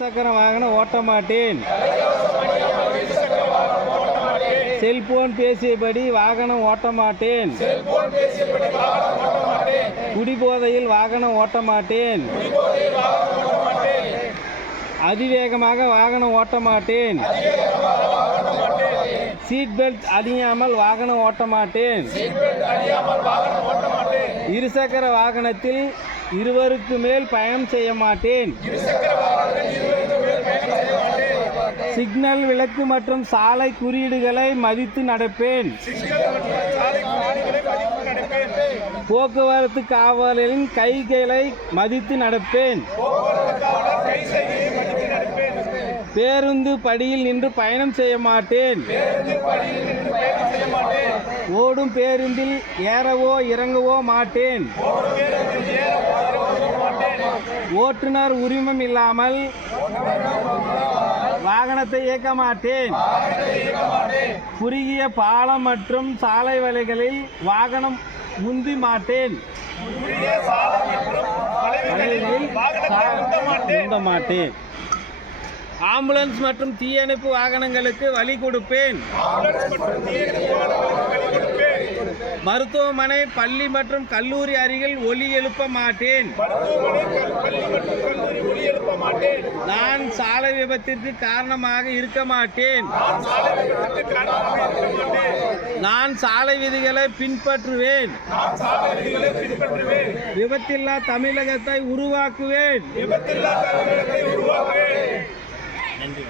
இருசக்கர வாகனம் ஓட்ட மாட்டேன். செல்போன் பேசியபடி வாகனம் ஓட்ட மாட்டேன். குடிபோதையில் வாகனம் ஓட்ட மாட்டேன். அதிவேகமாக வாகனம் ஓட்ட மாட்டேன். சீட் பெல்ட் அணியாமல் வாகனம் ஓட்ட மாட்டேன். இருசக்கர வாகனத்தில் இருவருக்கு மேல் பயணம் செய்ய மாட்டேன். சிக்னல் விளக்கு மற்றும் சாலை குறியீடுகளை மதித்து நடப்பேன். போக்குவரத்து காவலரின் கைகளை மதித்து நடப்பேன். பேருந்து படியில் நின்று பயணம் செய்ய மாட்டேன். ஓடும் பேருந்தில் ஏறவோ இறங்கவோ மாட்டேன். ஓட்டுநர் உரிமம் இல்லாமல் வாகனத்தை இயக்க மாட்டேன். குறுகிய பாலம் மற்றும் சாலை வலைகளில் வாகனம் முந்தி மாட்டேன். ஆம்புலன்ஸ் மற்றும் தீயணைப்பு வாகனங்களுக்கு வழி கொடுப்பேன். மருத்துவமனை, பள்ளி மற்றும் கல்லூரி அருகில் ஒலி எழுப்ப மாட்டேன். நான் சாலை விபத்திற்கு காரணமாக இருக்க மாட்டேன். நான் சாலை விதிகளை பின்பற்றுவேன். விபத்தில்லா தமிழகத்தை உருவாக்குவேன். நன்றி.